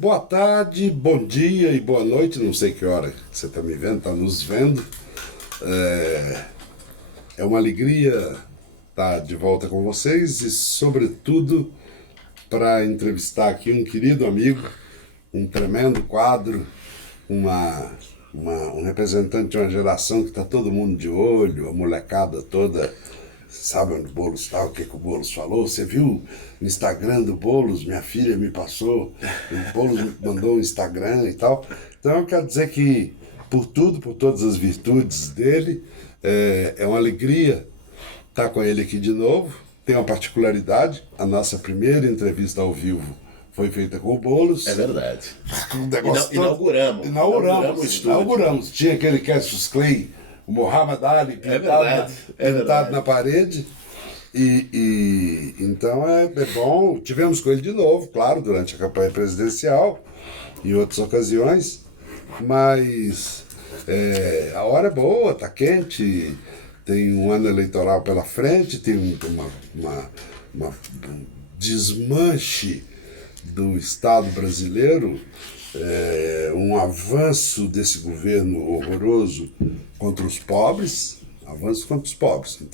Boa tarde, bom dia e boa noite, não sei que hora que você está me vendo, está nos vendo. É uma alegria estar de volta com vocês e, sobretudo, para entrevistar aqui um querido amigo, um tremendo quadro, uma, um representante de uma geração que está todo mundo de olho, a molecada toda. Sabe onde o Boulos está, o que o Boulos falou? Você viu no Instagram do Boulos? Minha filha me passou, o Boulos me mandou um Instagram e tal. Então eu quero dizer que, por tudo, por todas as virtudes dele, é uma alegria estar com ele aqui de novo. Tem uma particularidade, a nossa primeira entrevista ao vivo foi feita com o Boulos. É verdade. Um negócio Inauguramos o estúdio. Inauguramos. Tinha aquele Cassius Clay, o Muhammad Ali pintado na parede. Então é bom. Tivemos com ele de novo, claro, durante a campanha presidencial e outras ocasiões, mas a hora é boa, está quente, tem um ano eleitoral pela frente, tem um desmanche do Estado brasileiro, um avanço desse governo horroroso contra os pobres,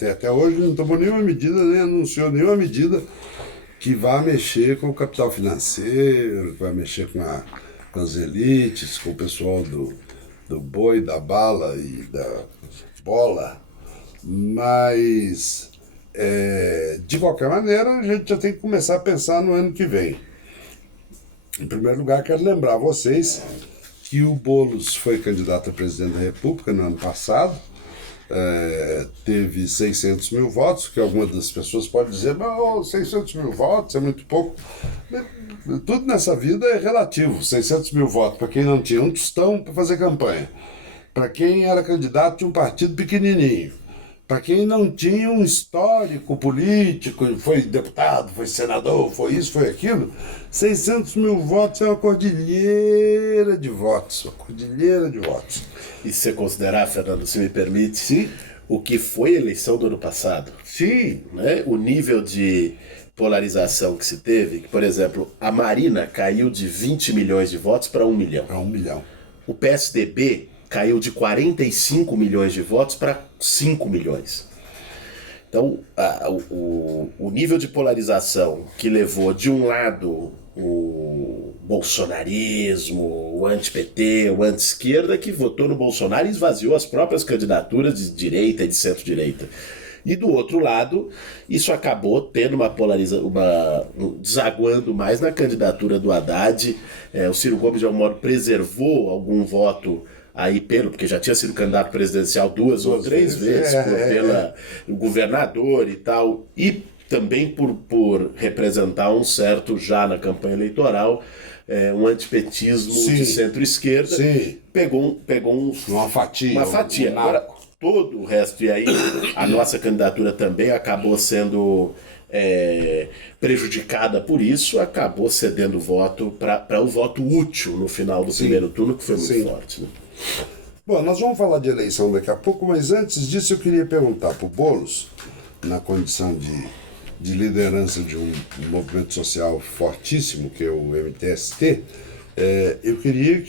Até hoje não tomou nenhuma medida, nem anunciou nenhuma medida que vá mexer com o capital financeiro, que vai mexer com as elites, com o pessoal do boi, da bala e da bola. Mas, de qualquer maneira, a gente já tem que começar a pensar no ano que vem. Em primeiro lugar, quero lembrar a vocês que o Boulos foi candidato a presidente da República no ano passado, teve 600 mil votos, que algumas das pessoas podem dizer, não, 600 mil votos é muito pouco. Tudo nessa vida é relativo. 600 mil votos para quem não tinha um tostão para fazer campanha, para quem era candidato de um partido pequenininho, para quem não tinha um histórico político, foi deputado, foi senador, foi isso, foi aquilo, 600 mil votos é uma cordilheira de votos. E se você considerar, Fernando, se me permite, Sim. O que foi a eleição do ano passado, Sim. né? O nível de polarização que se teve, que, por exemplo, a Marina caiu de 20 milhões de votos para 1 milhão. Para 1 milhão. O PSDB caiu de 45 milhões de votos para 5 milhões. Então, o nível de polarização que levou, de um lado, o bolsonarismo, o anti-PT, o anti-esquerda, que votou no Bolsonaro e esvaziou as próprias candidaturas de direita e de centro-direita. E do outro lado, isso acabou tendo uma polarização, desaguando mais na candidatura do Haddad. O Ciro Gomes, de algum modo, preservou algum voto aí porque já tinha sido candidato presidencial duas ou três vezes, pelo governador e tal, e também por representar um certo, já na campanha eleitoral, um antipetismo de centro-esquerda. Sim. Pegou uma fatia. Agora, todo o resto, e aí a nossa candidatura também acabou sendo prejudicada por isso, acabou cedendo voto para o voto útil no final do primeiro turno, que foi muito forte. Né? Bom, nós vamos falar de eleição daqui a pouco, mas antes disso eu queria perguntar para o Boulos, na condição de liderança de um movimento social fortíssimo, que é o MTST, eu queria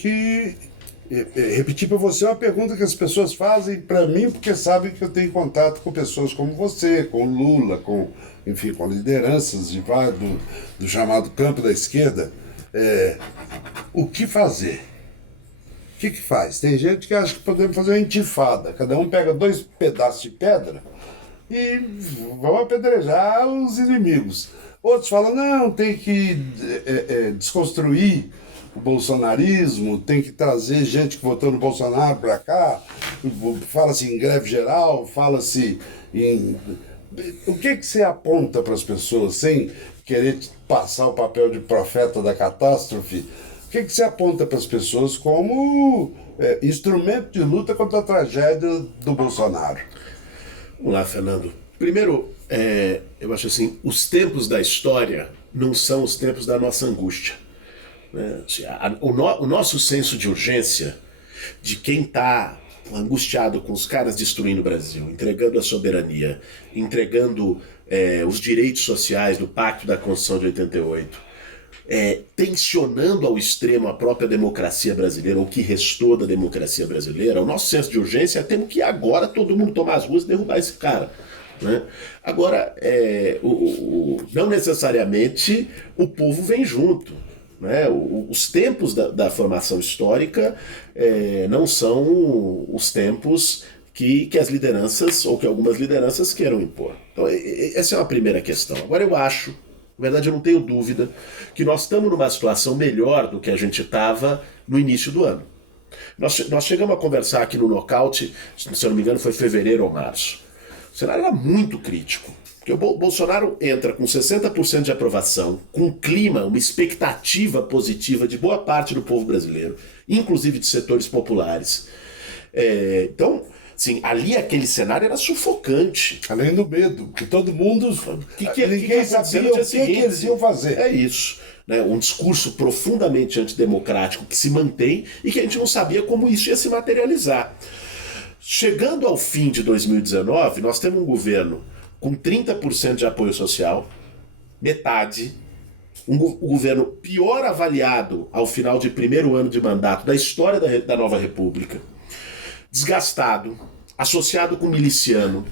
repetir para você uma pergunta que as pessoas fazem para mim, porque sabem que eu tenho contato com pessoas como você, com Lula, com lideranças do chamado campo da esquerda. O que fazer? O que faz? Tem gente que acha que podemos fazer uma intifada. Cada um pega 2 pedaços de pedra e vão apedrejar os inimigos. Outros falam, não, tem que desconstruir o bolsonarismo, tem que trazer gente que votou no Bolsonaro para cá. Fala-se em greve geral, fala-se em... O que você aponta para as pessoas, sem querer passar o papel de profeta da catástrofe? O que você aponta para as pessoas como instrumento de luta contra a tragédia do Bolsonaro? Vamos lá, Fernando. Primeiro, eu acho assim, os tempos da história não são os tempos da nossa angústia. Né? O nosso senso de urgência, de quem está angustiado com os caras destruindo o Brasil, entregando a soberania, entregando os direitos sociais do Pacto da Constituição de 88, tensionando ao extremo a própria democracia brasileira, ou o que restou da democracia brasileira, o nosso senso de urgência é temos que agora todo mundo tomar as ruas e derrubar esse cara. Né? Agora, não necessariamente o povo vem junto. Né? Os tempos da formação histórica não são os tempos que as lideranças, ou que algumas lideranças queiram impor. Então, essa é uma primeira questão. Agora, eu acho, na verdade eu não tenho dúvida, que nós estamos numa situação melhor do que a gente estava no início do ano. Nós chegamos a conversar aqui no Nocaute, se eu não me engano foi fevereiro ou março. O cenário era muito crítico. Porque o Bolsonaro entra com 60% de aprovação, com um clima, uma expectativa positiva de boa parte do povo brasileiro, inclusive de setores populares. Então, assim, ali aquele cenário era sufocante. Além do medo, porque todo mundo... ninguém sabia o que eles iam fazer. É isso. Né? Um discurso profundamente antidemocrático que se mantém e que a gente não sabia como isso ia se materializar. Chegando ao fim de 2019, nós temos um governo com 30% de apoio social, metade, o governo pior avaliado ao final de primeiro ano de mandato da história da nova república, desgastado, associado com miliciano,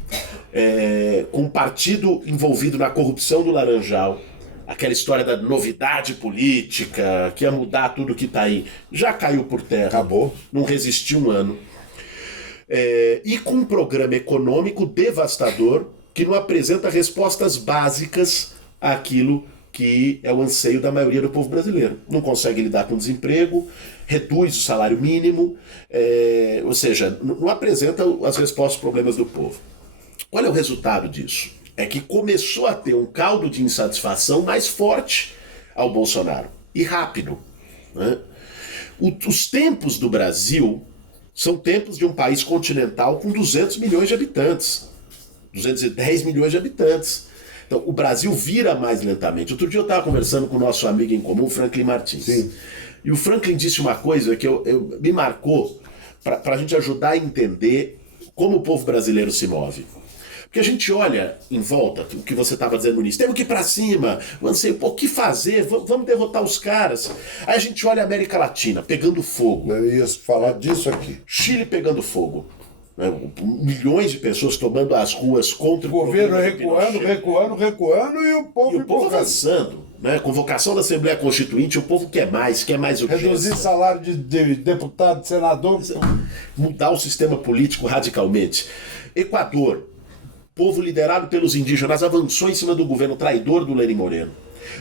com um partido envolvido na corrupção do Laranjal, aquela história da novidade política, que ia mudar tudo que está aí, já caiu por terra. Acabou. Não resistiu um ano. E com um programa econômico devastador que não apresenta respostas básicas àquilo que é o anseio da maioria do povo brasileiro. Não consegue lidar com o desemprego, reduz o salário mínimo, ou seja, não apresenta as respostas aos problemas do povo. Qual é o resultado disso? É que começou a ter um caldo de insatisfação mais forte ao Bolsonaro, e rápido. Né? Os tempos do Brasil são tempos de um país continental com 200 milhões de habitantes, 210 milhões de habitantes. Então, o Brasil vira mais lentamente. Outro dia eu estava conversando com o nosso amigo em comum, Franklin Martins. Sim. E o Franklin disse uma coisa que me marcou para a gente ajudar a entender como o povo brasileiro se move. Porque a gente olha em volta, o que você estava dizendo no início, temos que ir para cima, o que fazer, vamos derrotar os caras. Aí a gente olha a América Latina pegando fogo. Eu ia falar disso aqui. Chile pegando fogo. Né? Milhões de pessoas tomando as ruas contra o governo recuando e o povo avançando. Né? Convocação da Assembleia Constituinte, o povo quer mais urgência. Reduzir salário de deputado, de senador. Mudar o sistema político radicalmente. Equador, povo liderado pelos indígenas, avançou em cima do governo traidor do Lenin Moreno.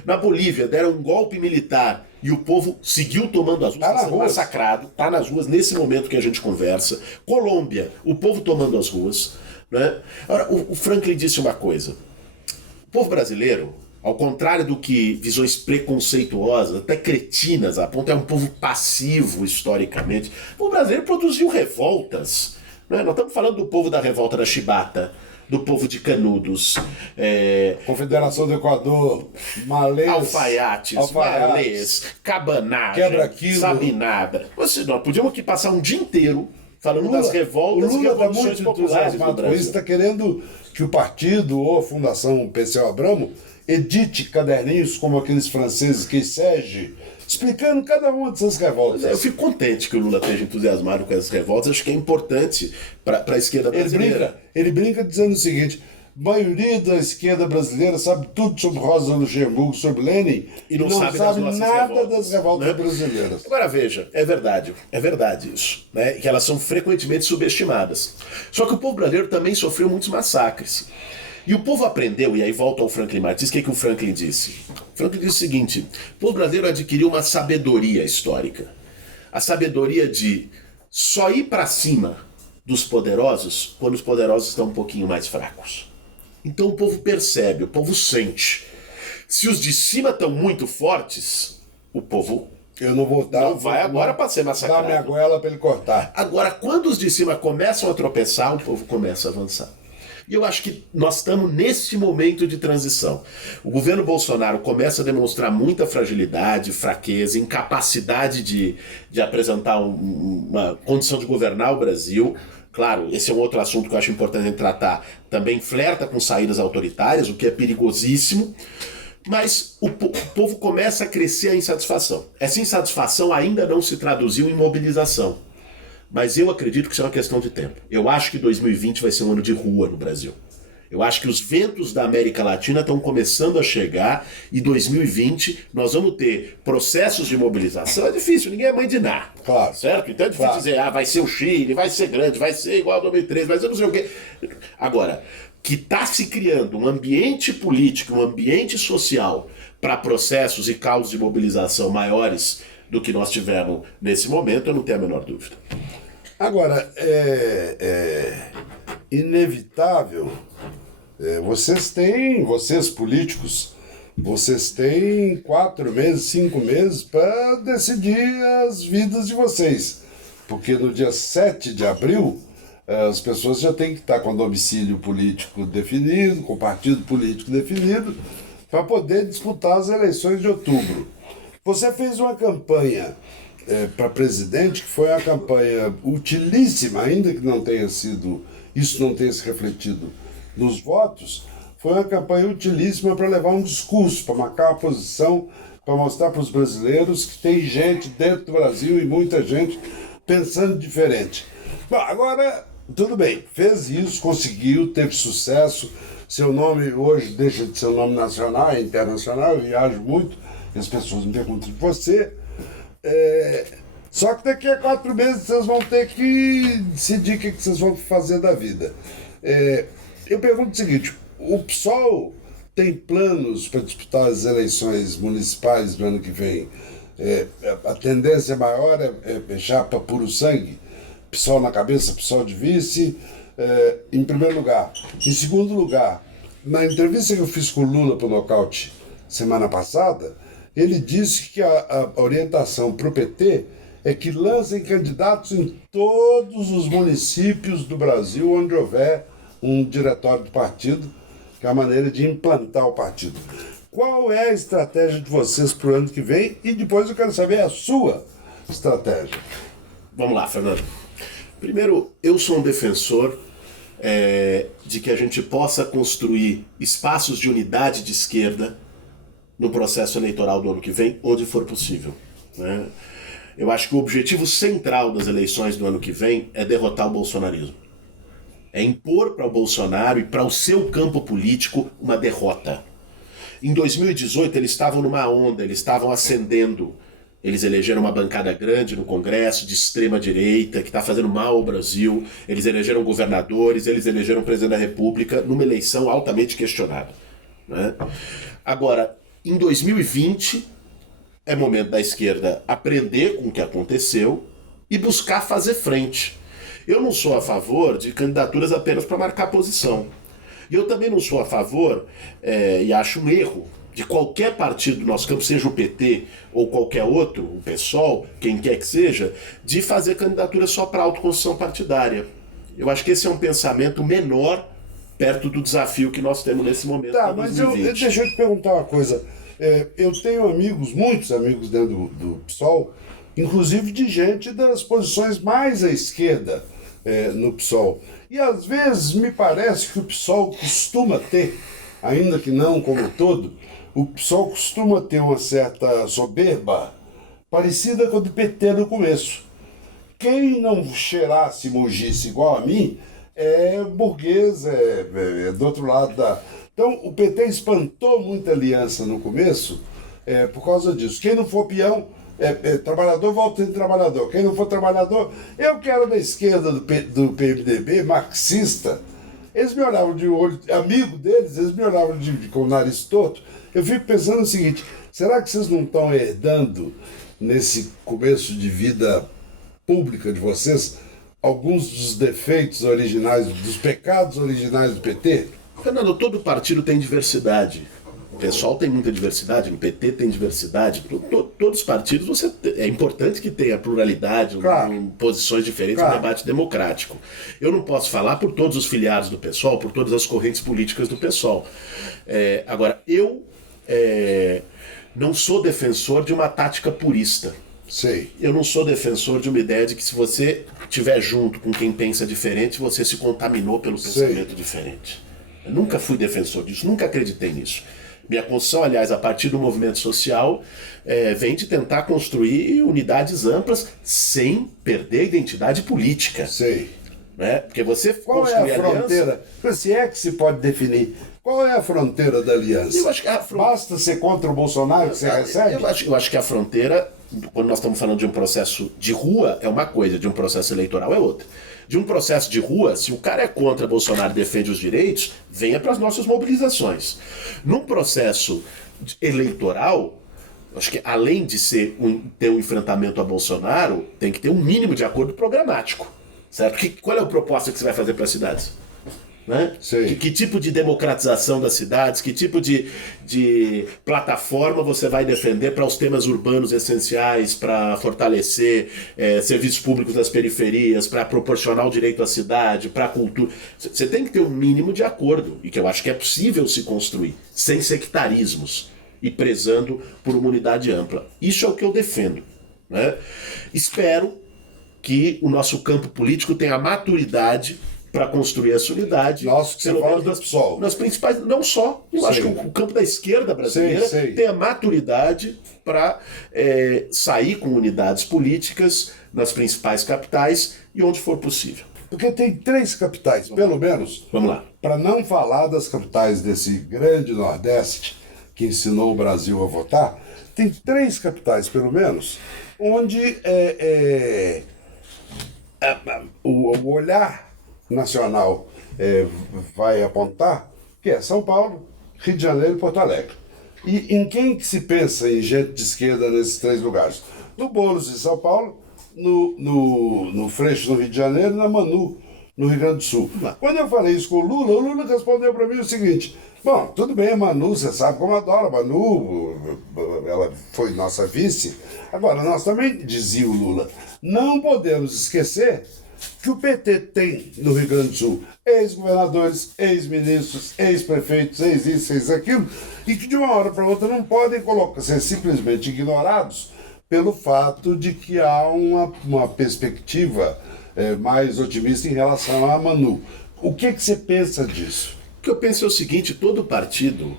Na Bolívia, deram um golpe militar e o povo seguiu tomando as ruas, está sendo massacrado, está nas ruas nesse momento que a gente conversa. Colômbia, o povo tomando as ruas. Né? Agora, o Franklin disse uma coisa. O povo brasileiro, ao contrário do que visões preconceituosas, até cretinas, apontam, é um povo passivo historicamente. O povo brasileiro produziu revoltas. Né? Nós estamos falando do povo da revolta da Chibata, do povo de Canudos, Confederação do Equador, Malês, Alfaiates, Malês, Cabanagem, Sabinada. Nós podíamos aqui passar um dia inteiro falando das revoltas e revoluções populares do Brasil. Está querendo que o partido ou a Fundação Perseu Abramo edite caderninhos como aqueles franceses que Sege, explicando cada uma dessas revoltas. Eu fico contente que o Lula esteja entusiasmado com essas revoltas, acho que é importante para a esquerda brasileira. Ele brinca dizendo o seguinte: a maioria da esquerda brasileira sabe tudo sobre Rosa Luxemburgo, sobre Lenin, e não sabe nada das revoltas brasileiras. Agora veja, é verdade isso, né? Que elas são frequentemente subestimadas. Só que o povo brasileiro também sofreu muitos massacres. E o povo aprendeu, e aí volta ao Franklin Martins, o que o Franklin disse? O Franklin disse o seguinte: o povo brasileiro adquiriu uma sabedoria histórica. A sabedoria de só ir para cima dos poderosos quando os poderosos estão um pouquinho mais fracos. Então o povo percebe, o povo sente. Se os de cima estão muito fortes, o povo não vai agora para ser massacrado. Dá minha goela para ele cortar. Agora, quando os de cima começam a tropeçar, o povo começa a avançar. E eu acho que nós estamos nesse momento de transição. O governo Bolsonaro começa a demonstrar muita fragilidade, fraqueza, incapacidade de apresentar uma condição de governar o Brasil. Claro, esse é um outro assunto que eu acho importante tratar. Também flerta com saídas autoritárias, o que é perigosíssimo. Mas o povo começa a crescer a insatisfação. Essa insatisfação ainda não se traduziu em mobilização. Mas eu acredito que isso é uma questão de tempo. Eu acho que 2020 vai ser um ano de rua no Brasil. Eu acho que os ventos da América Latina estão começando a chegar e 2020 nós vamos ter processos de mobilização. É difícil, ninguém é mãe de nada. Claro. Certo? Então é difícil dizer, vai ser o Chile, vai ser grande, vai ser igual a 2013, vai ser não sei o quê. Agora, que está se criando um ambiente político, um ambiente social para processos e causas de mobilização maiores do que nós tivemos nesse momento, eu não tenho a menor dúvida. Agora, é inevitável, vocês políticos, vocês têm 4 meses, 5 meses para decidir as vidas de vocês. Porque no dia 7 de abril, as pessoas já têm que estar com domicílio político definido, com partido político definido, para poder disputar as eleições de outubro. Você fez uma campanha para presidente, que foi uma campanha utilíssima, ainda que não tenha sido, isso não tenha se refletido nos votos, foi uma campanha utilíssima para levar um discurso, para marcar uma posição, para mostrar para os brasileiros que tem gente dentro do Brasil e muita gente pensando diferente. Bom, agora, tudo bem, fez isso, conseguiu, teve sucesso, seu nome hoje deixa de ser um nome nacional, é internacional, eu viajo muito, e as pessoas me perguntam de você. Só que daqui a 4 meses vocês vão ter que decidir o que vocês vão fazer da vida. Eu pergunto o seguinte, o PSOL tem planos para disputar as eleições municipais do ano que vem? A tendência maior é chapa puro sangue? PSOL na cabeça, PSOL de vice, em primeiro lugar. Em segundo lugar, na entrevista que eu fiz com o Lula para o Nocaute semana passada, ele disse que a orientação para o PT é que lancem candidatos em todos os municípios do Brasil onde houver um diretório do partido, que é a maneira de implantar o partido. Qual é a estratégia de vocês para o ano que vem? E depois eu quero saber a sua estratégia. Vamos lá, Fernando. Primeiro, eu sou um defensor de que a gente possa construir espaços de unidade de esquerda no processo eleitoral do ano que vem, onde for possível. Né? Eu acho que o objetivo central das eleições do ano que vem é derrotar o bolsonarismo. É impor para o Bolsonaro e para o seu campo político uma derrota. Em 2018 eles estavam numa onda, eles estavam ascendendo. Eles elegeram uma bancada grande no Congresso, de extrema direita, que está fazendo mal ao Brasil. Eles elegeram governadores, eles elegeram presidente da República numa eleição altamente questionada. Né? Agora, em 2020, é momento da esquerda aprender com o que aconteceu e buscar fazer frente. Eu não sou a favor de candidaturas apenas para marcar posição. E eu também não sou a favor, e acho um erro, de qualquer partido do nosso campo, seja o PT ou qualquer outro, o PSOL, quem quer que seja, de fazer candidatura só para autoconstrução partidária. Eu acho que esse é um pensamento menor perto do desafio que nós temos nesse momento. Tá, mas deixa eu te perguntar uma coisa. Eu tenho amigos, muitos amigos dentro do PSOL, inclusive de gente das posições mais à esquerda no PSOL. E às vezes me parece que o PSOL costuma ter, ainda que não como todo, o PSOL costuma ter uma certa soberba parecida com a do PT no começo. Quem não cheirasse e mugisse igual a mim é burguês, é do outro lado da... Então o PT espantou muita aliança no começo por causa disso. Quem não for peão, trabalhador, volta em trabalhador. Quem não for trabalhador, eu que era da esquerda do PMDB, marxista, eles me olhavam de olho, amigo deles, eles me olhavam com o nariz torto. Eu fico pensando o seguinte, será que vocês não estão herdando, nesse começo de vida pública de vocês, alguns dos defeitos originais, dos pecados originais do PT? Fernando, todo partido tem diversidade. O PSOL tem muita diversidade, o PT tem diversidade. Todos os partidos é importante que tenha pluralidade, claro, posições diferentes, claro, um debate democrático. Eu não posso falar por todos os filiados do PSOL, por todas as correntes políticas do PSOL. Agora, eu não sou defensor de uma tática purista. Sei. Eu não sou defensor de uma ideia de que se você estiver junto com quem pensa diferente, você se contaminou pelo pensamento diferente. Eu nunca fui defensor disso, nunca acreditei nisso. Minha construção, aliás, a partir do movimento social, vem de tentar construir unidades amplas sem perder a identidade política. Sei. Né? Porque você Qual é a fronteira? Se é que se pode definir. Qual é a fronteira da aliança? Eu acho que Basta ser contra o Bolsonaro que você recebe? Eu acho que a fronteira, quando nós estamos falando de um processo de rua, é uma coisa, de um processo eleitoral é outra. De um processo de rua, se o cara é contra Bolsonaro e defende os direitos, venha para as nossas mobilizações. Num processo eleitoral, acho que além de ter um enfrentamento a Bolsonaro, tem que ter um mínimo de acordo programático. Certo? Qual é a proposta que você vai fazer para as cidades? Né? Que tipo de democratização das cidades, que tipo de plataforma você vai defender para os temas urbanos essenciais, para fortalecer serviços públicos das periferias, para proporcionar o direito à cidade, para a cultura. Você tem que ter um mínimo de acordo, e que eu acho que é possível se construir, sem sectarismos e prezando por uma unidade ampla. Isso é o que eu defendo. Né? Espero que o nosso campo político tenha maturidade para construir essa unidade. Nossa, que você fala do PSOL. Nas principais, não só. Eu acho que o campo da esquerda brasileira tem a maturidade para sair com unidades políticas nas principais capitais e onde for possível. Porque tem 3 capitais, pelo menos. Vamos lá. Para não falar das capitais desse grande Nordeste que ensinou o Brasil a votar, tem 3 capitais, pelo menos, onde o olhar nacional vai apontar, que é São Paulo, Rio de Janeiro e Porto Alegre. E em quem que se pensa em gente de esquerda nesses 3 lugares? No Boulos em São Paulo, no Freixo no Rio de Janeiro e na Manu no Rio Grande do Sul. Quando eu falei isso com o Lula respondeu para mim o seguinte: bom, tudo bem, a Manu, você sabe como eu adoro a Manu, ela foi nossa vice. Agora, nós também, dizia o Lula, não podemos esquecer que o PT tem no Rio Grande do Sul ex-governadores, ex-ministros, ex-prefeitos, ex-isso, ex-aquilo, e que de uma hora para outra não podem ser simplesmente ignorados pelo fato de que há uma perspectiva mais otimista em relação à Manu. O que você pensa disso? O que eu penso é o seguinte: todo partido,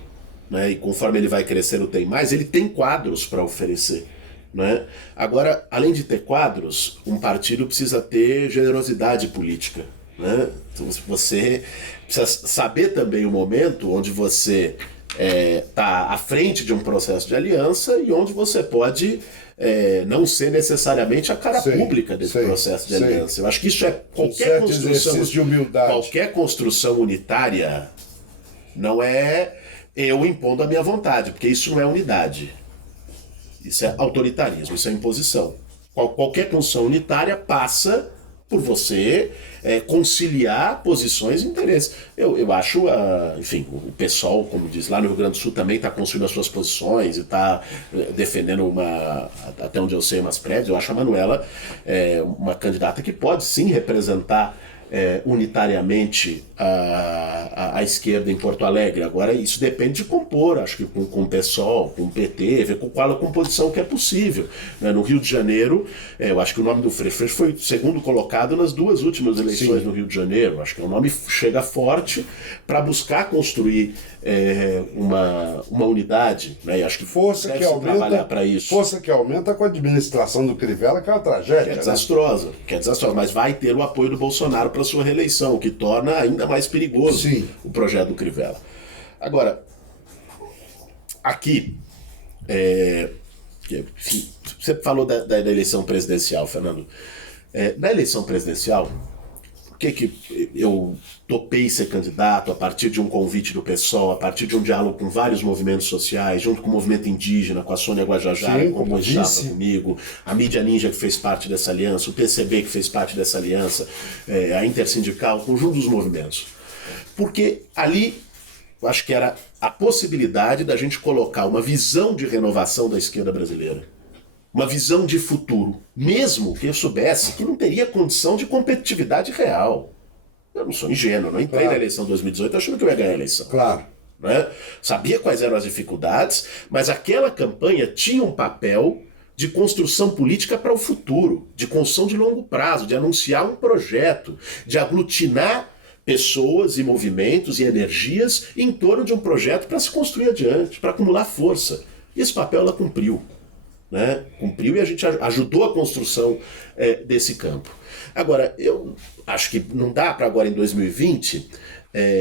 né, e conforme ele vai crescendo tem mais, ele tem quadros para oferecer. Né? Agora, além de ter quadros, um partido precisa ter generosidade política. Né? Então, você precisa saber também o momento onde você está à frente de um processo de aliança e onde você pode não ser necessariamente a cara pública desse processo de aliança. Eu acho que isso é qualquer construção de humildade. Qualquer construção unitária não é eu impondo a minha vontade, porque isso não é unidade. Isso é autoritarismo, isso é imposição. Qualquer construção unitária passa por você conciliar posições e interesses. Eu acho, enfim, o pessoal, como diz lá no Rio Grande do Sul, também está construindo as suas posições e está defendendo até onde eu sei, umas prédios. Eu acho a Manuela uma candidata que pode sim representar unitariamente a esquerda em Porto Alegre. Agora, isso depende de compor, acho que com o PSOL, com o PT, ver com qual a composição que é possível. No Rio de Janeiro, eu acho que o nome do Freixo foi o segundo colocado nas 2 últimas eleições no Rio de Janeiro. Acho que o nome chega forte para buscar construir uma unidade, né? E acho que força que aumenta, trabalhar para isso. Força que aumenta com a administração do Crivella, que é uma tragédia. Que é desastrosa, mas vai ter o apoio do Bolsonaro para sua reeleição, o que torna ainda mais perigoso o projeto do Crivella. Agora, aqui, você falou da eleição presidencial, Fernando. Na eleição presidencial, por que eu topei ser candidato a partir de um convite do PSOL, a partir de um diálogo com vários movimentos sociais, junto com o movimento indígena, com a Sônia Guajajara, como chapa comigo, a Mídia Ninja que fez parte dessa aliança, o PCB que fez parte dessa aliança, a Intersindical, o conjunto dos movimentos. Porque ali, eu acho que era a possibilidade da gente colocar uma visão de renovação da esquerda brasileira. Uma visão de futuro, mesmo que eu soubesse que não teria condição de competitividade real. Eu não sou ingênuo, não entrei na eleição de 2018 achando que eu ia ganhar a eleição. Claro. Né? Sabia quais eram as dificuldades, mas aquela campanha tinha um papel de construção política para o futuro, de construção de longo prazo, de anunciar um projeto, de aglutinar pessoas e movimentos e energias em torno de um projeto para se construir adiante, para acumular força. E esse papel ela cumpriu. Né? Cumpriu e a gente ajudou a construção desse campo. Agora, eu acho que não dá para agora em 2020,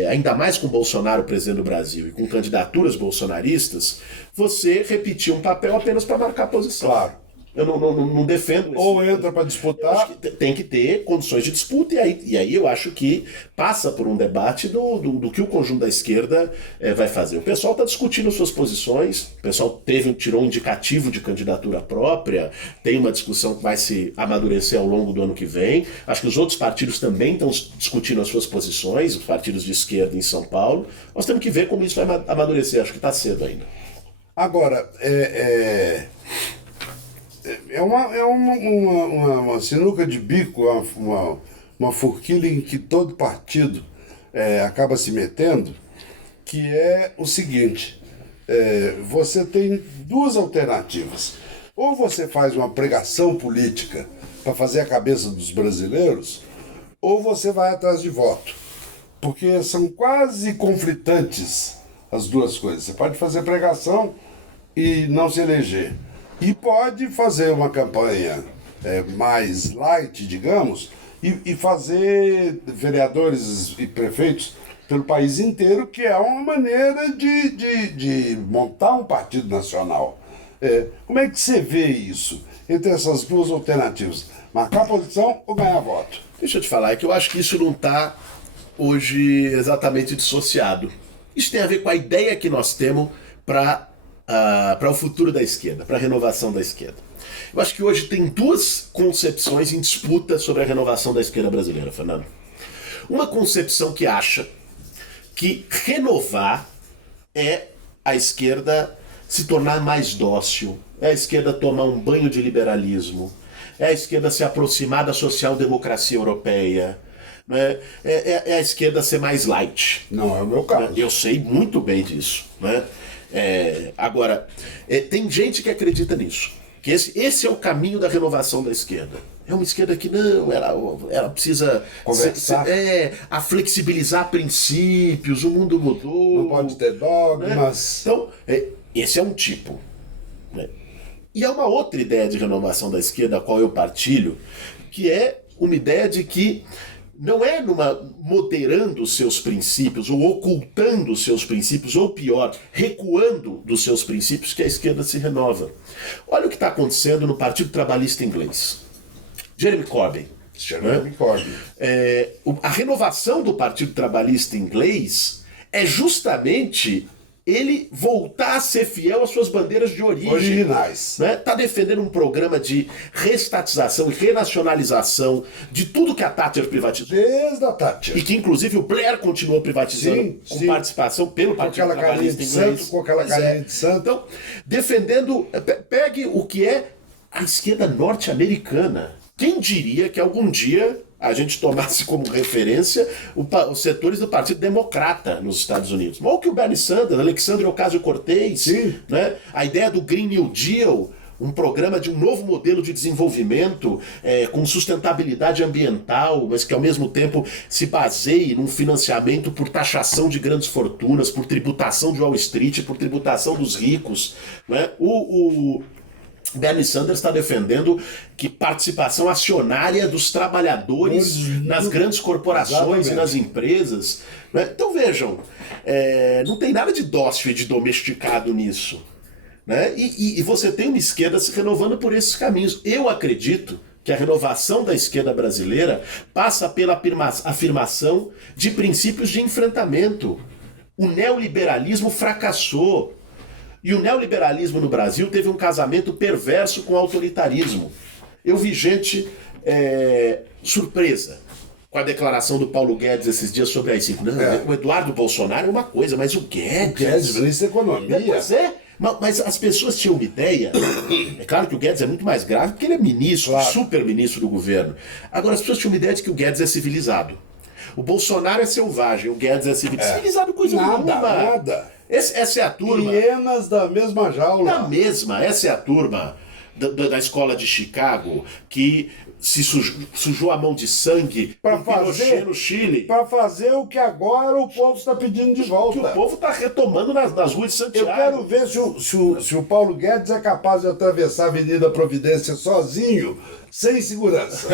ainda mais com Bolsonaro presidente do Brasil e com candidaturas bolsonaristas, você repetir um papel apenas para marcar posição. Claro. Eu não defendo isso. Ou entra para disputar. Tem que ter condições de disputa, e aí eu acho que passa por um debate do que o conjunto da esquerda vai fazer. O pessoal está discutindo suas posições, o pessoal tirou um indicativo de candidatura própria, tem uma discussão que vai se amadurecer ao longo do ano que vem. Acho que os outros partidos também estão discutindo as suas posições, os partidos de esquerda em São Paulo. Nós temos que ver como isso vai amadurecer, acho que está cedo ainda. Agora, é uma sinuca de bico, uma forquilha em que todo partido acaba se metendo, que é o seguinte: você tem duas alternativas. Ou você faz uma pregação política para fazer a cabeça dos brasileiros, ou você vai atrás de voto. Porque são quase conflitantes as duas coisas. Você pode fazer pregação e não se eleger. E pode fazer uma campanha mais light, digamos, e fazer vereadores e prefeitos pelo país inteiro, que é uma maneira de montar um partido nacional. Como é que você vê isso entre essas duas alternativas? Marcar posição ou ganhar voto? Deixa eu te falar, é que eu acho que isso não está hoje exatamente dissociado. Isso tem a ver com a ideia que nós temos para o futuro da esquerda, para a renovação da esquerda. Eu acho que hoje tem duas concepções em disputa sobre a renovação da esquerda brasileira, Fernando. Uma concepção que acha que renovar é a esquerda se tornar mais dócil, é a esquerda tomar um banho de liberalismo, é a esquerda se aproximar da social-democracia europeia, né? É a esquerda ser mais light. Não é o meu caso. Eu sei muito bem disso, né? Agora, tem gente que acredita nisso, que esse é o caminho da renovação da esquerda. É uma esquerda que não, ela precisa conversar, a flexibilizar princípios, o mundo mudou. Não pode ter dogmas. Né? Então, esse é um tipo. Né? E há uma outra ideia de renovação da esquerda, a qual eu partilho, que é uma ideia de que não é moderando os seus princípios, ou ocultando os seus princípios, ou pior, recuando dos seus princípios, que a esquerda se renova. Olha o que está acontecendo no Partido Trabalhista Inglês. Jeremy Corbyn. A renovação do Partido Trabalhista Inglês é justamente ele voltar a ser fiel às suas bandeiras de origem. Originais. Né? Tá defendendo um programa de restatização e renacionalização de tudo que a Thatcher privatizou. Desde a Thatcher. E que inclusive o Blair continuou privatizando com participação pelo Partido Trabalhista Inglês. Com aquela carinha de santo. Então, defendendo... Pegue o que é a esquerda norte-americana. Quem diria que algum dia a gente tomasse como referência os setores do Partido Democrata nos Estados Unidos. Ou que o Bernie Sanders, Alexandre Ocasio-Cortez, né? A ideia do Green New Deal, um programa de um novo modelo de desenvolvimento com sustentabilidade ambiental, mas que ao mesmo tempo se baseie num financiamento por taxação de grandes fortunas, por tributação de Wall Street, por tributação dos ricos. Né? O Bernie Sanders está defendendo que participação acionária dos trabalhadores nas grandes corporações e nas empresas. Né? Então vejam, não tem nada de dócil e de domesticado nisso. Né? E você tem uma esquerda se renovando por esses caminhos. Eu acredito que a renovação da esquerda brasileira passa pela afirmação de princípios de enfrentamento. O neoliberalismo fracassou. E o neoliberalismo no Brasil teve um casamento perverso com o autoritarismo. Eu vi gente surpresa com a declaração do Paulo Guedes esses dias sobre a AI-5. Não, o Eduardo Bolsonaro é uma coisa, mas o Guedes... O Guedes, ministro da Economia. Pois é, mas as pessoas tinham uma ideia... É claro que o Guedes é muito mais grave porque ele é ministro, super ministro do governo. Agora, as pessoas tinham uma ideia de que o Guedes é civilizado. O Bolsonaro é selvagem, o Guedes é civilizado. Civilizado coisa nenhuma. Nada. Essa é a turma. Hienas da mesma jaula. Essa é a turma da escola de Chicago que se sujou a mão de sangue para com Pinochet no Chile. Para fazer o que agora o povo está pedindo de volta. Que o povo está retomando nas ruas de Santiago. Eu quero ver se o Paulo Guedes é capaz de atravessar a Avenida Providência sozinho, sem segurança.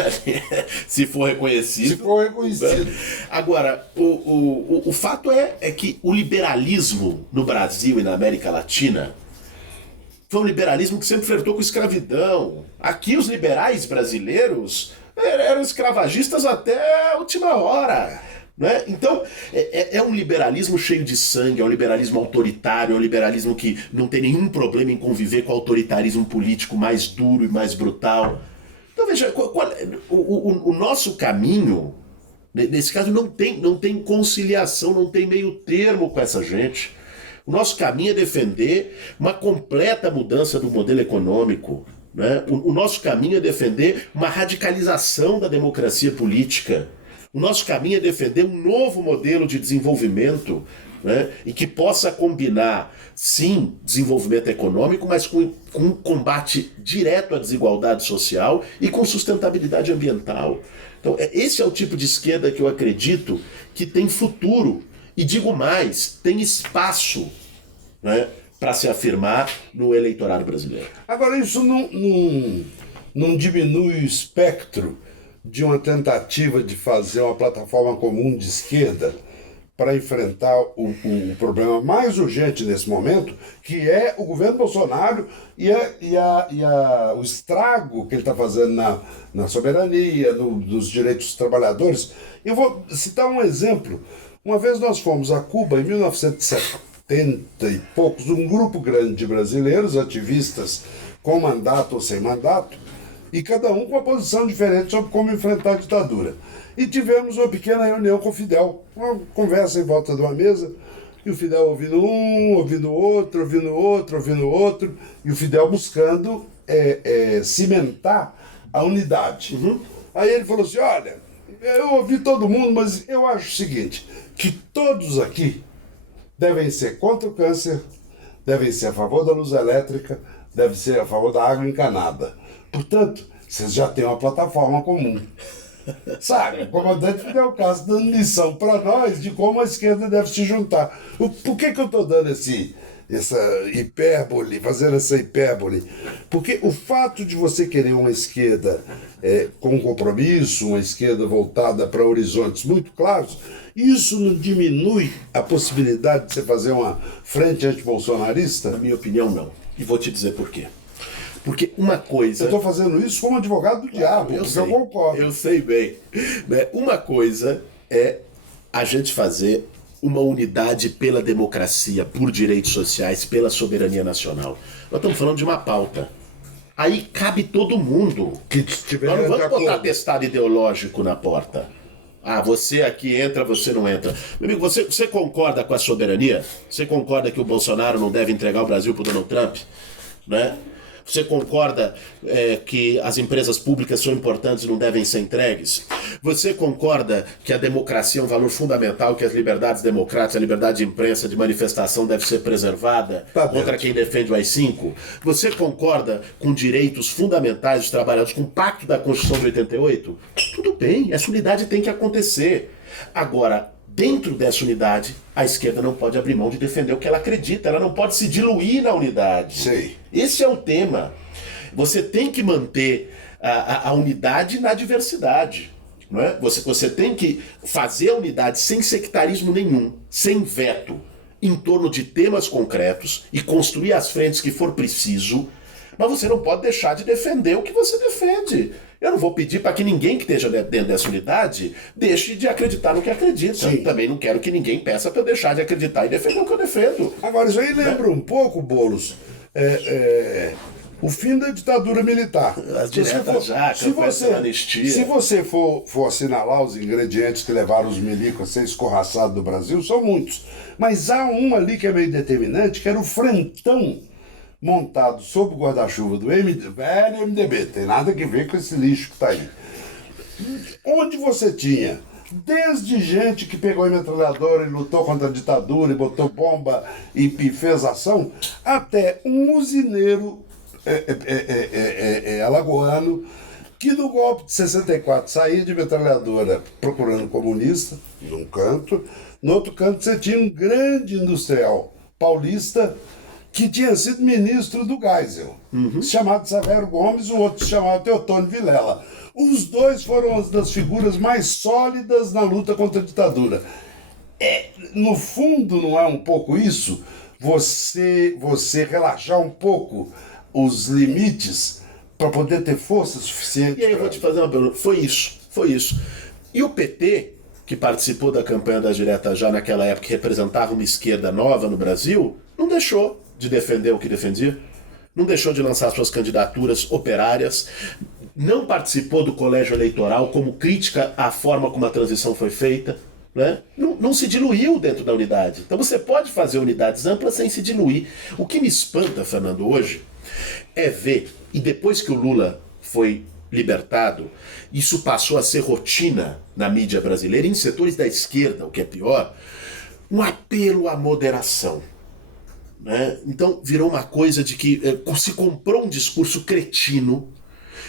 Se for reconhecido. Se for reconhecido. Agora, o fato é que o liberalismo no Brasil e na América Latina foi um liberalismo que sempre flertou com escravidão. Aqui os liberais brasileiros eram escravagistas até a última hora. Né? Então, é um liberalismo cheio de sangue, é um liberalismo autoritário, é um liberalismo que não tem nenhum problema em conviver com o autoritarismo político mais duro e mais brutal. Então, veja, o nosso caminho, nesse caso, não tem conciliação, não tem meio termo com essa gente. O nosso caminho é defender uma completa mudança do modelo econômico. Né? O nosso caminho é defender uma radicalização da democracia política. O nosso caminho é defender um novo modelo de desenvolvimento, né? E que possa combinar, sim, desenvolvimento econômico, mas com um combate direto à desigualdade social e com sustentabilidade ambiental. Então, esse é o tipo de esquerda que eu acredito que tem futuro. E digo mais, tem espaço, né, para se afirmar no eleitorado brasileiro. Agora, isso não diminui o espectro de uma tentativa de fazer uma plataforma comum de esquerda para enfrentar o problema mais urgente nesse momento, que é o governo Bolsonaro e o estrago que ele está fazendo na soberania, nos direitos dos trabalhadores. Eu vou citar um exemplo. Uma vez nós fomos a Cuba, em 1970 e poucos, um grupo grande de brasileiros, ativistas com mandato ou sem mandato, e cada um com uma posição diferente sobre como enfrentar a ditadura. E tivemos uma pequena reunião com o Fidel, uma conversa em volta de uma mesa, e o Fidel ouvindo um, ouvindo outro, ouvindo outro, ouvindo outro, e o Fidel buscando cimentar a unidade. Uhum. Aí ele falou assim, olha, eu ouvi todo mundo, mas eu acho o seguinte, que todos aqui devem ser contra o câncer, devem ser a favor da luz elétrica, devem ser a favor da água encanada. Portanto, vocês já têm uma plataforma comum. Sabe, o comandante Fidel Castro dando lição para nós de como a esquerda deve se juntar. Por que eu estou dando essa hipérbole, fazendo essa hipérbole? Porque o fato de você querer uma esquerda com compromisso, uma esquerda voltada para horizontes muito claros, isso não diminui a possibilidade de você fazer uma frente antibolsonarista? Na minha opinião, não. E vou te dizer por quê. Porque uma coisa... Eu estou fazendo isso como advogado do diabo, porque eu concordo. Eu sei bem. Né? Uma coisa é a gente fazer uma unidade pela democracia, por direitos sociais, pela soberania nacional. Nós estamos falando de uma pauta. Aí cabe todo mundo. Nós não vamos botar atestado ideológico na porta. Ah, você aqui entra, você não entra. Meu amigo, você concorda com a soberania? Você concorda que o Bolsonaro não deve entregar o Brasil para o Donald Trump? Né? Você concorda que as empresas públicas são importantes e não devem ser entregues? Você concorda que a democracia é um valor fundamental, que as liberdades democráticas, a liberdade de imprensa, de manifestação deve ser preservada contra quem defende o AI-5? Você concorda com direitos fundamentais dos trabalhadores, com o pacto da Constituição de 88? Tudo bem, essa unidade tem que acontecer. Agora, dentro dessa unidade, a esquerda não pode abrir mão de defender o que ela acredita, ela não pode se diluir na unidade. Sim. Esse é o tema. Você tem que manter a unidade na diversidade. Não é? Você tem que fazer a unidade sem sectarismo nenhum, sem veto, em torno de temas concretos e construir as frentes que for preciso, mas você não pode deixar de defender o que você defende. Eu não vou pedir para que ninguém que esteja dentro dessa unidade deixe de acreditar no que acredita. Sim. Também não quero que ninguém peça para eu deixar de acreditar e defender o que eu defendo. Agora, isso aí lembra um pouco, Boulos, o fim da ditadura militar. As diretas já, anistia. Se você for assinalar os ingredientes que levaram os milicos a ser escorraçados do Brasil, são muitos. Mas há um ali que é meio determinante, que era o frentão montado sob o guarda-chuva do velho MDB, tem nada a ver com esse lixo que está aí. Onde você tinha desde gente que pegou em metralhadora e lutou contra a ditadura e botou bomba e fez ação, até um usineiro alagoano, que no golpe de 64 saía de metralhadora procurando comunista, num canto. No outro canto você tinha um grande industrial paulista que tinha sido ministro do Geisel, chamado Severo Gomes, o outro se chamava Teotônio Vilela. Os dois foram uma das figuras mais sólidas na luta contra a ditadura. No fundo, não é um pouco isso? Você relaxar um pouco os limites para poder ter força suficiente? E aí eu vou te fazer uma pergunta. Foi isso. E o PT, que participou da campanha da direta já naquela época, que representava uma esquerda nova no Brasil, não deixou de defender o que defendia, não deixou de lançar suas candidaturas operárias, não participou do colégio eleitoral como crítica à forma como a transição foi feita, né? Não se diluiu dentro da unidade. Então você pode fazer unidades amplas sem se diluir. O que me espanta, Fernando, hoje, é ver, e depois que o Lula foi libertado, isso passou a ser rotina na mídia brasileira, em setores da esquerda, o que é pior, um apelo à moderação. Né? Então virou uma coisa de que se comprou um discurso cretino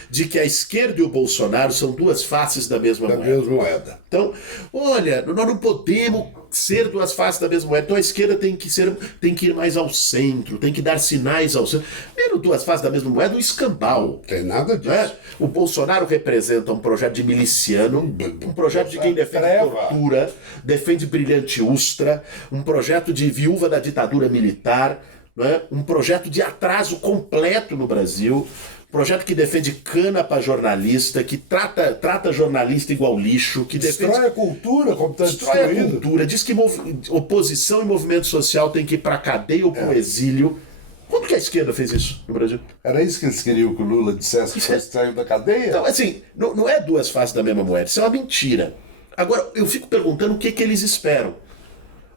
de que a esquerda e o Bolsonaro são duas faces da mesma moeda. Então, olha, nós não podemos ser duas faces da mesma moeda. Então a esquerda tem que ir mais ao centro, tem que dar sinais ao centro. Mesmo duas faces da mesma moeda, um escambau. Não tem nada disso. Né? O Bolsonaro representa um projeto de miliciano, um projeto de quem defende tortura, defende brilhante ustra, um projeto de viúva da ditadura militar, né? Um projeto de atraso completo no Brasil. Projeto que defende cana para jornalista, que trata jornalista igual lixo, que destrói a cultura, como está destrói a cultura, diz que oposição e movimento social tem que ir para a cadeia ou para o exílio. Quando que a esquerda fez isso no Brasil? Era isso que eles queriam que o Lula dissesse que saiu da cadeia? Então, assim, não é duas faces da mesma moeda, isso é uma mentira. Agora, eu fico perguntando o que eles esperam.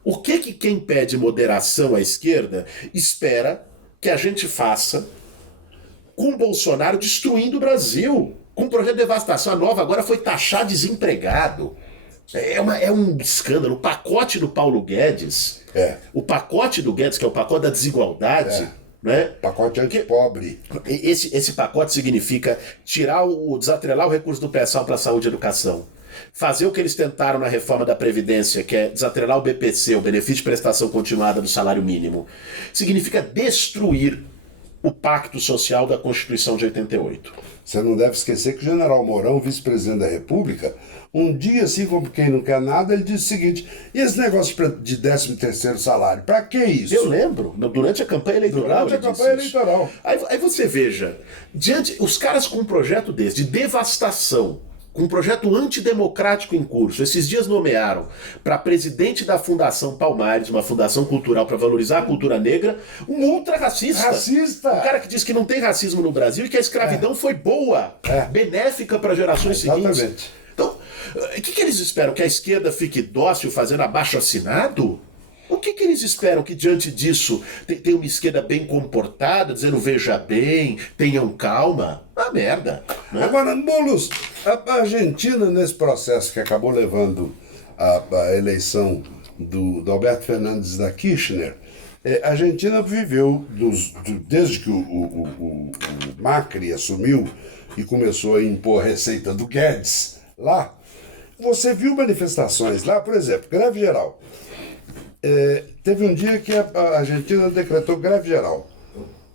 O que quem pede moderação à esquerda espera que a gente faça com o Bolsonaro destruindo o Brasil, com um projeto de devastação? A Nova agora foi taxar desempregado. É um escândalo. O pacote do Paulo Guedes, o pacote do Guedes, que é o pacote da desigualdade, né? Pacote antipobre. Esse pacote significa desatrelar o recurso do pré-sal para a saúde e educação. Fazer o que eles tentaram na reforma da Previdência, que é desatrelar o BPC, o benefício de prestação continuada do salário mínimo. Significa destruir o pacto social da Constituição de 88. Você não deve esquecer que o general Mourão, vice-presidente da República, um dia, assim como quem não quer nada, ele disse o seguinte: e esse negócio de 13º salário, pra que isso? Eu lembro, durante a campanha eleitoral. Aí você veja, os caras com um projeto desse, de devastação, com um projeto antidemocrático em curso, esses dias nomearam para presidente da Fundação Palmares, uma fundação cultural para valorizar a cultura negra, um ultra-racista. Um cara que diz que não tem racismo no Brasil e que a escravidão foi boa, benéfica para gerações seguintes. Então, o que eles esperam? Que a esquerda fique dócil fazendo abaixo-assinado? O que eles esperam? Que diante disso tem uma esquerda bem comportada, dizendo veja bem, tenham calma? Uma merda. Né? Agora, Boulos, a Argentina, nesse processo que acabou levando a eleição do Alberto Fernandes da Kirchner, a Argentina viveu, desde que o Macri assumiu e começou a impor a receita do Guedes lá, você viu manifestações lá, por exemplo, greve geral. Teve um dia que a Argentina decretou greve geral.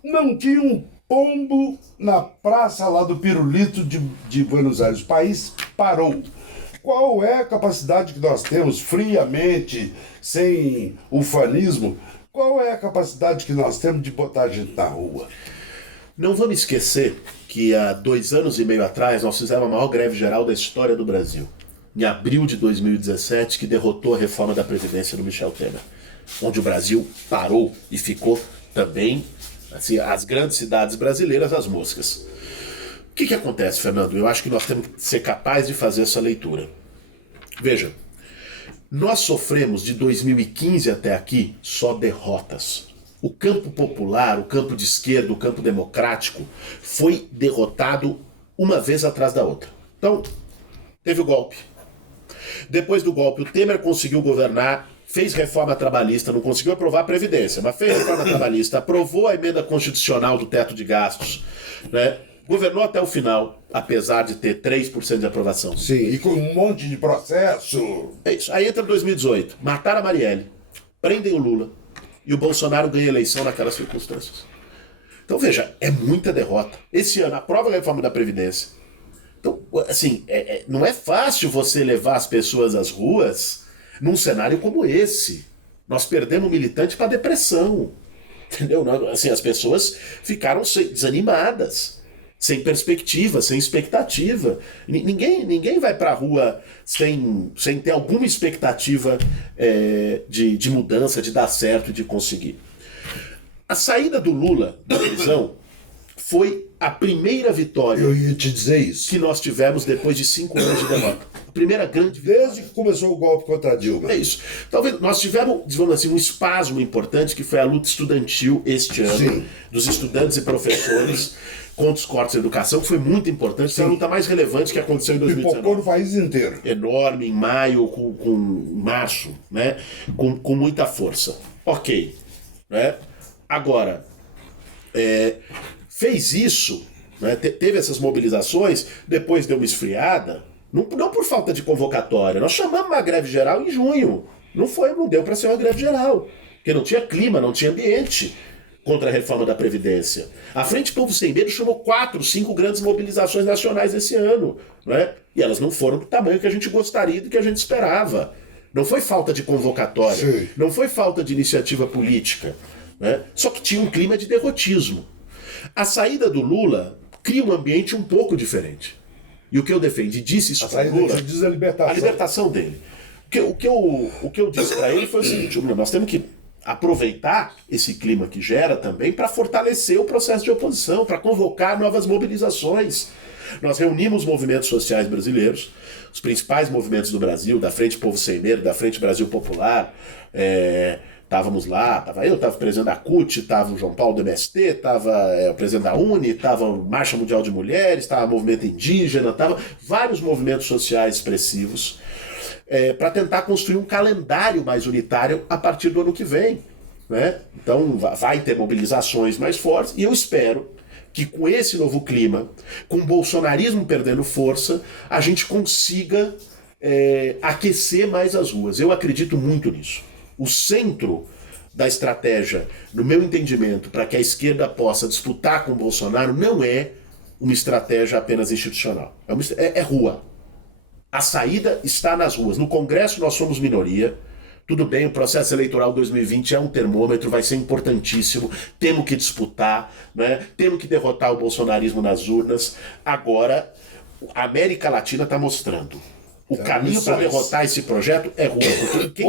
Não tinha um pombo na praça lá do Pirulito de Buenos Aires. O país parou. Qual é a capacidade que nós temos, friamente, sem ufanismo, qual é a capacidade que nós temos de botar a gente na rua? Não vamos esquecer que há 2 anos e meio atrás nós fizemos a maior greve geral da história do Brasil. Em abril de 2017, que derrotou a reforma da Previdência do Michel Temer, onde o Brasil parou e ficou também, assim, as grandes cidades brasileiras, as moscas. O que acontece, Fernando? Eu acho que nós temos que ser capazes de fazer essa leitura. Veja, nós sofremos de 2015 até aqui só derrotas. O campo popular, o campo de esquerda, o campo democrático foi derrotado uma vez atrás da outra. Então, teve o golpe. Depois do golpe, o Temer conseguiu governar fez reforma trabalhista, não conseguiu aprovar a Previdência, mas fez reforma trabalhista, aprovou a emenda constitucional do teto de gastos, né? Governou até o final, apesar de ter 3% de aprovação. Sim, e com um monte de processo. É isso. Aí entra 2018, mataram a Marielle, prendem o Lula, e o Bolsonaro ganha a eleição naquelas circunstâncias. Então veja, é muita derrota. Esse ano, aprova a reforma da Previdência. Então, assim, não é fácil você levar as pessoas às ruas num cenário como esse. Nós perdemos um militante para depressão. Entendeu? Assim, as pessoas ficaram desanimadas, sem perspectiva, sem expectativa. Ninguém vai para a rua sem ter alguma expectativa de mudança, de dar certo, de conseguir. A saída do Lula da prisão foi a primeira vitória Eu ia te dizer isso. que nós tivemos depois de 5 anos de derrota. A primeira grande vitória. Desde que começou o golpe contra a Dilma. É isso. Talvez nós tivemos, digamos assim, um espasmo importante que foi a luta estudantil este ano, Sim. dos estudantes e professores contra os cortes da educação, que foi muito importante, foi a luta mais relevante que aconteceu em Pipocou 2019. no país inteiro. Enorme, em maio, com março, né? Com muita força. Ok. Né? Agora, fez isso, né? Teve essas mobilizações, depois deu uma esfriada, não por falta de convocatória. Nós chamamos uma greve geral em junho. Não deu para ser uma greve geral, porque não tinha clima, não tinha ambiente contra a reforma da Previdência. A Frente Povo Sem Medo chamou 4, 5 grandes mobilizações nacionais esse ano, né? E elas não foram do tamanho que a gente gostaria e do que a gente esperava. Não foi falta de convocatória, Sim. não foi falta de iniciativa política, né? Só que tinha um clima de derrotismo. A saída do Lula cria um ambiente um pouco diferente. E o que eu defendi, disse isso A para saída Lula, que diz a libertação. a libertação dele. O que eu disse para ele foi o seguinte: Lula, nós temos que aproveitar esse clima que gera também para fortalecer o processo de oposição, para convocar novas mobilizações. Nós reunimos movimentos sociais brasileiros, os principais movimentos do Brasil, da Frente Povo Sem Medo, da Frente Brasil Popular, estávamos lá, estava o presidente da CUT, estava o João Paulo do MST, estava o presidente da UNE, estava a Marcha Mundial de Mulheres, estava o movimento indígena, estava vários movimentos sociais expressivos, para tentar construir um calendário mais unitário a partir do ano que vem. Né? Então vai ter mobilizações mais fortes, e eu espero que com esse novo clima, com o bolsonarismo perdendo força, a gente consiga aquecer mais as ruas. Eu acredito muito nisso. O centro da estratégia, no meu entendimento, para que a esquerda possa disputar com o Bolsonaro, não é uma estratégia apenas institucional. É rua. A saída está nas ruas. No Congresso nós somos minoria. Tudo bem, o processo eleitoral 2020 é um termômetro, vai ser importantíssimo. Temos que disputar, né? Temos que derrotar o bolsonarismo nas urnas. Agora, a América Latina está mostrando. O caminho para derrotar esse projeto é rua. Porque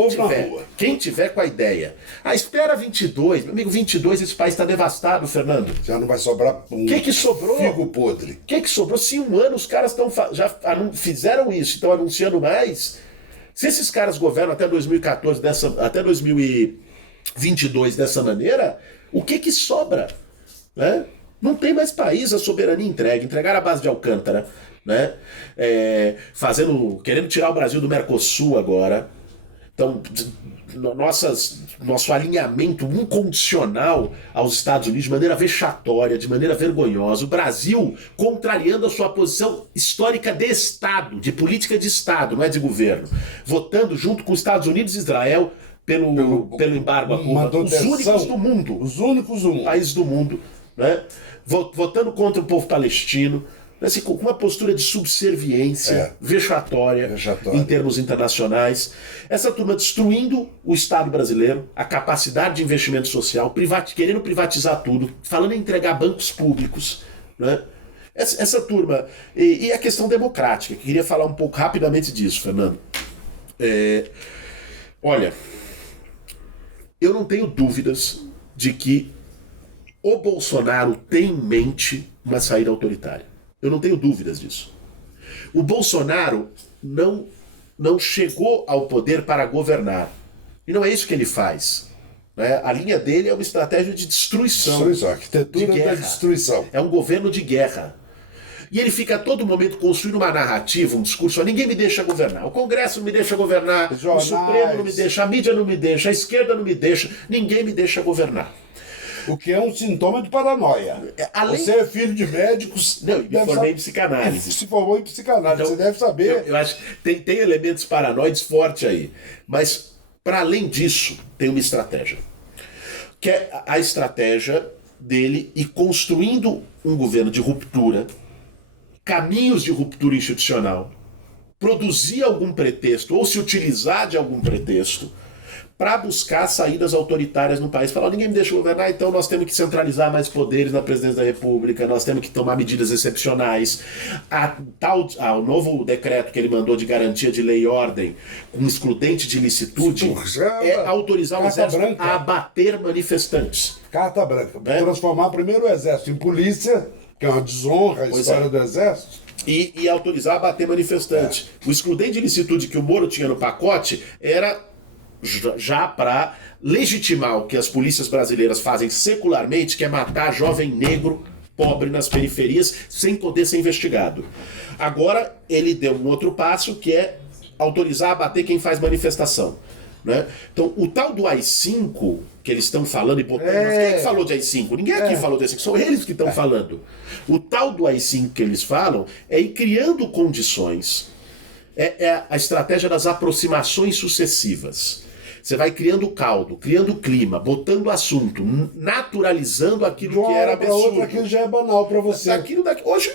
quem tiver com a ideia. Espera 22. Meu amigo, 22, esse país está devastado, Fernando. Já não vai sobrar um que sobrou? figo podre. O que sobrou? Se um ano os caras já fizeram isso, estão anunciando mais. Se esses caras governam até 2014, até 2022 dessa maneira, o que sobra? Né? Não tem mais país, a soberania entregar a base de Alcântara. Né? Querendo tirar o Brasil do Mercosul agora. Então, nosso alinhamento incondicional aos Estados Unidos de maneira vexatória, de maneira vergonhosa. O Brasil contrariando a sua posição histórica de Estado, de política de Estado, não é de governo. Votando junto com os Estados Unidos e Israel pelo embargo a Cuba. Os únicos do mundo. Os únicos do mundo. Países do mundo. Né? Votando contra o povo palestino. Assim, com uma postura de subserviência vexatória em termos internacionais. Essa turma destruindo o Estado brasileiro, a capacidade de investimento social, querendo privatizar tudo, falando em entregar bancos públicos. Né? Essa turma. E a questão democrática, que queria falar um pouco rapidamente disso, Fernando. Olha, eu não tenho dúvidas de que o Bolsonaro tem em mente uma saída autoritária. Eu não tenho dúvidas disso. O Bolsonaro não chegou ao poder para governar. E não é isso que ele faz. Né? A linha dele é uma estratégia de destruição. Arquitetura da destruição. É um governo de guerra. E ele fica a todo momento construindo uma narrativa, um discurso, ó, ninguém me deixa governar, o Congresso não me deixa governar, Jornais. o Supremo não me deixa, a mídia não me deixa, a esquerda não me deixa, ninguém me deixa governar. O que é um sintoma de paranoia. Você é filho de médicos. Não, me formei em psicanálise. Se formou em psicanálise, Então, você deve saber. Eu acho que tem elementos paranoides fortes aí. Mas, para além disso, tem uma estratégia. Que é a estratégia dele ir construindo um governo de ruptura, caminhos de ruptura institucional, produzir algum pretexto ou se utilizar de algum pretexto para buscar saídas autoritárias no país. Falar, ninguém me deixa governar, então nós temos que centralizar mais poderes na presidência da República, nós temos que tomar medidas excepcionais. O novo decreto que ele mandou de garantia de lei e ordem, com excludente de ilicitude, é autorizar o exército a abater manifestantes. Carta branca. Transformar primeiro o exército em polícia, que é uma desonra a história do exército. E autorizar a abater manifestantes. O excludente de ilicitude que o Moro tinha no pacote era já para legitimar o que as polícias brasileiras fazem secularmente, que é matar jovem negro pobre nas periferias sem poder ser investigado. Agora ele deu um outro passo, que é autorizar a bater quem faz manifestação. Né? Então o tal do AI-5 que eles estão falando, e quem é que falou de AI-5? Ninguém aqui falou de AI-5, são eles que estão falando. O tal do AI-5 que eles falam é ir criando condições, é a estratégia das aproximações sucessivas. Você vai criando caldo, criando clima, botando assunto, naturalizando aquilo que era absurdo. Outra, aquilo já é banal para você. Hoje,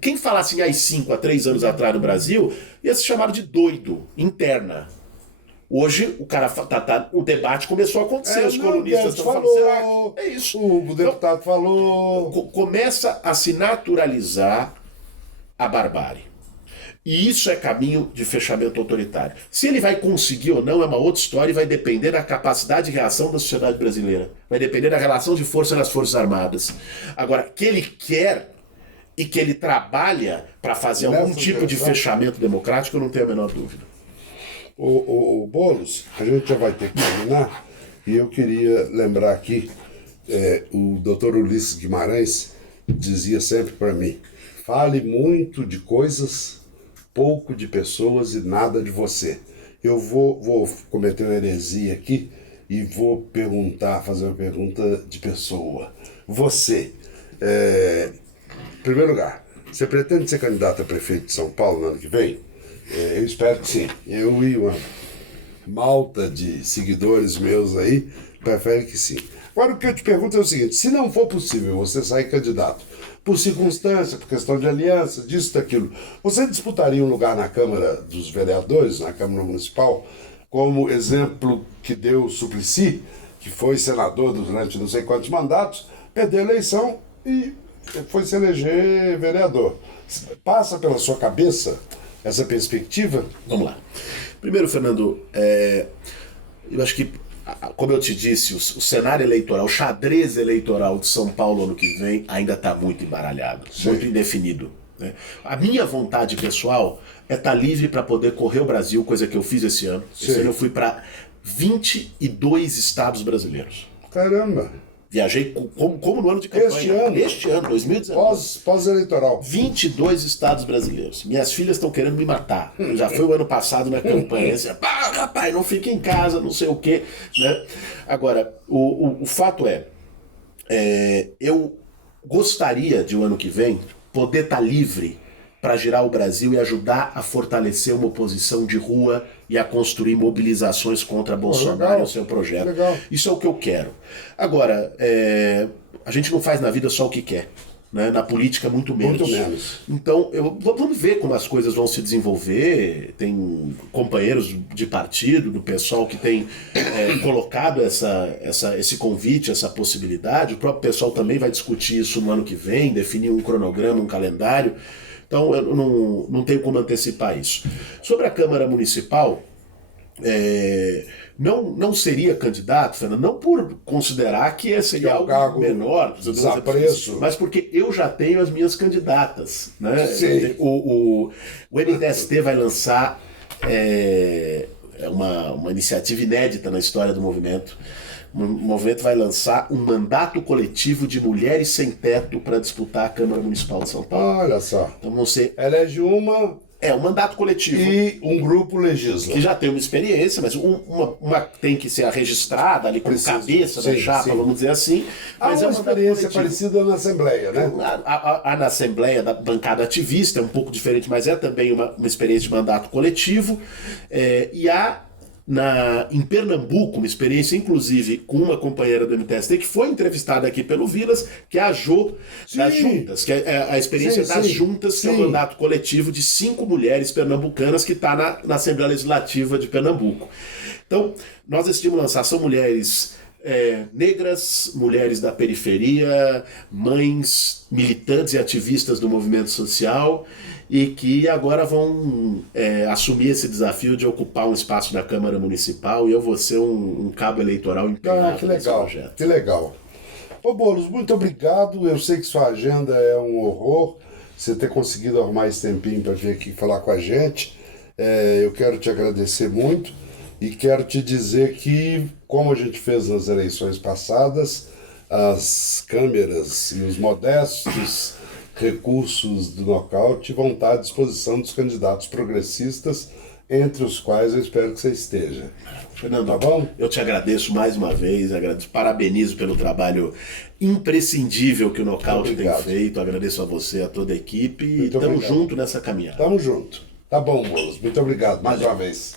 quem falasse em AI-5 há 3 anos atrás no Brasil, ia se chamar de doido, interna. Hoje, o debate começou a acontecer, os colunistas estão falando, será que é isso? O deputado falou... Começa a se naturalizar a barbárie. E isso é caminho de fechamento autoritário. Se ele vai conseguir ou não é uma outra história e vai depender da capacidade de reação da sociedade brasileira. Vai depender da relação de força nas Forças Armadas. Agora, que ele quer e que ele trabalha para fazer algum tipo de fechamento democrático, eu não tenho a menor dúvida. O Boulos, a gente já vai ter que terminar, e eu queria lembrar aqui, o Dr. Ulisses Guimarães dizia sempre para mim, fale muito de coisas, pouco de pessoas e nada de você. Eu vou cometer uma heresia aqui e vou fazer uma pergunta de pessoa. Você, em primeiro lugar, você pretende ser candidato a prefeito de São Paulo no ano que vem? Eu espero que sim. Eu e uma malta de seguidores meus aí prefere que sim. Agora o que eu te pergunto é o seguinte, se não for possível você sair candidato por circunstância, por questão de aliança, disso, daquilo, você disputaria um lugar na Câmara dos Vereadores, na Câmara Municipal, como exemplo que deu o Suplicy, que foi senador durante não sei quantos mandatos, perdeu a eleição e foi se eleger vereador. Passa pela sua cabeça essa perspectiva? Vamos lá. Primeiro, Fernando, eu acho que, como eu te disse, o cenário eleitoral, o xadrez eleitoral de São Paulo ano que vem ainda está muito embaralhado, muito indefinido. Né? A minha vontade pessoal é estar livre para poder correr o Brasil, coisa que eu fiz esse ano. Esse ano eu fui para 22 estados brasileiros. Caramba! Viajei como no ano de campanha. Este ano, 2019. Pós-eleitoral. 22 estados brasileiros. Minhas filhas estão querendo me matar. Já foi o ano passado na campanha. Dizia, rapaz, não fica em casa, não sei o quê. Né? Agora, o fato eu gostaria de o ano que vem poder estar livre para girar o Brasil e ajudar a fortalecer uma oposição de rua e a construir mobilizações contra Bolsonaro e o seu projeto. Legal. Isso é o que eu quero. Agora, a gente não faz na vida só o que quer. Né? Na política, muito menos. Muito menos. Então, vamos ver como as coisas vão se desenvolver. Tem companheiros de partido, do pessoal que tem colocado esse convite, essa possibilidade. O próprio pessoal também vai discutir isso no ano que vem, definir um cronograma, um calendário. Então, eu não tenho como antecipar isso. Sobre a Câmara Municipal, não seria candidato, Fernando, não por considerar que seria algo menor, desapreço, mas porque eu já tenho as minhas candidatas. Né? Sim. O MTST vai lançar uma iniciativa inédita na história do movimento, O movimento vai lançar um mandato coletivo de mulheres sem teto para disputar a Câmara Municipal de São Paulo. Olha só. Então vão ser... Elege uma É um mandato coletivo. e um grupo legisla. Que já tem uma experiência, mas uma tem que ser registrada ali como Precisa. cabeça Sim, da chapa, sim. vamos dizer assim. Há Mas uma um mandato experiência coletivo. parecida na Assembleia, né? Há na Assembleia da bancada ativista, é um pouco diferente, mas é também uma experiência de mandato coletivo. E há em Pernambuco uma experiência, inclusive, com uma companheira do MTST que foi entrevistada aqui pelo Vilas, que é a Jo das Sim. Juntas, que é a experiência Sim, das sim. Juntas, que é um Sim. mandato coletivo de 5 mulheres pernambucanas que está na Assembleia Legislativa de Pernambuco. Então, nós decidimos lançar, são mulheres negras, mulheres da periferia, mães militantes e ativistas do movimento social e que agora vão assumir esse desafio de ocupar um espaço na Câmara Municipal e eu vou ser um cabo eleitoral empenhado Que nesse legal, projeto. que legal. Ô Boulos, muito obrigado. Eu sei que sua agenda é um horror. Você ter conseguido arrumar esse tempinho para vir aqui falar com a gente. Eu quero te agradecer muito e quero te dizer que, como a gente fez nas eleições passadas, as câmeras e os modestos recursos do nocaute vão estar à disposição dos candidatos progressistas, entre os quais eu espero que você esteja. Fernando, Tá bom? eu te agradeço mais uma vez, parabenizo pelo trabalho imprescindível que o Nocaute tem Obrigado. feito, agradeço a você, a toda a equipe e Muito estamos obrigado. juntos nessa caminhada. Tamo junto. Tá bom, Boulos. Muito obrigado mais uma vez.